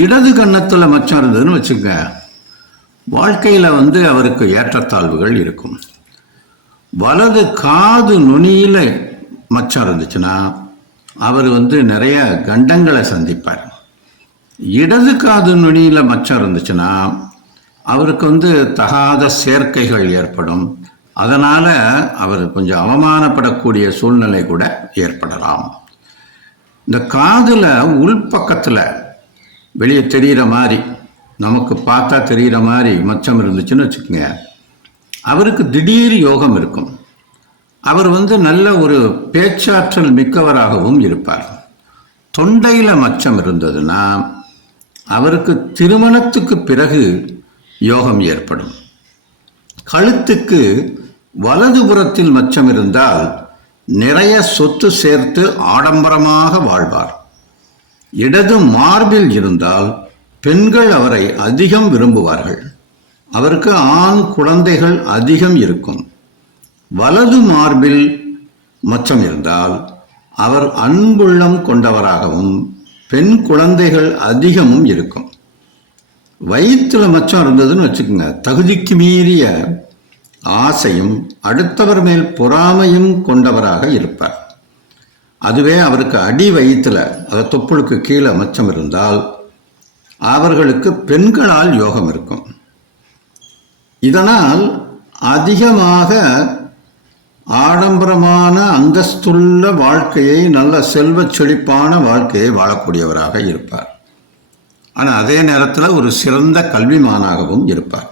இடது கன்னத்தில் மச்சம் இருந்ததுன்னு வச்சுக்கோங்க, வாழ்க்கையில் அவருக்கு ஏற்றத்தாழ்வுகள் இருக்கும். வலது காது நுனியில் மச்சம் இருந்துச்சுன்னா அவர் நிறைய கண்டங்களை சந்திப்பார். இடது காது நுனியில் மச்சம் இருந்துச்சுன்னா அவருக்கு தகாத சேர்க்கைகள் ஏற்படும். அதனால் அவர் கொஞ்சம் அவமானப்படக்கூடிய சூழ்நிலை கூட ஏற்படலாம். இந்த காதில் உள்பக்கத்தில் வெளியே தெரிகிற மாதிரி, நமக்கு பார்த்தா தெரிகிற மாதிரி மச்சம் இருந்துச்சுன்னு வச்சுக்கோங்க, அவருக்கு திடீர் யோகம் இருக்கும். அவர் நல்ல ஒரு பேச்சாற்றல் மிக்கவராகவும் இருப்பார். தொண்டையில் மச்சம் இருந்ததுன்னா அவருக்கு திருமணத்துக்கு பிறகு யோகம் ஏற்படும். கழுத்துக்கு வலதுபுறத்தில் மச்சம் இருந்தால் நிறைய சொத்து சேர்த்து ஆடம்பரமாக வாழ்வார். இடது மார்பில் இருந்தால் பெண்கள் அவரை அதிகம் விரும்புவார்கள். அவருக்கு ஆண் குழந்தைகள் அதிகம் இருக்கும். வலது மார்பில் மச்சம் இருந்தால் அவர் அன்புள்ளம் கொண்டவராகவும் பெண் குழந்தைகள் அதிகமும் இருக்கும். வயிற்றுல மச்சம் இருந்ததுன்னு வச்சுக்கோங்க, தகுதிக்கு மீறிய ஆசையும் அடுத்தவர் மேல் பொறாமையும் கொண்டவராக இருப்பார். அதுவே அவருக்கு அடி வயிற்றுல, அதை தொப்புளுக்கு கீழே மச்சம் இருந்தால் அவர்களுக்கு பெண்களால் யோகம் இருக்கும். இதனால் அதிகமாக ஆடம்பரமான அந்தஸ்துள்ள வாழ்க்கையை, நல்ல செல்வ செழிப்பான வாழ்க்கையை வாழக்கூடியவராக இருப்பார். ஆனால் அதே நேரத்தில் ஒரு சிறந்த கல்விமானாகவும் இருப்பார்.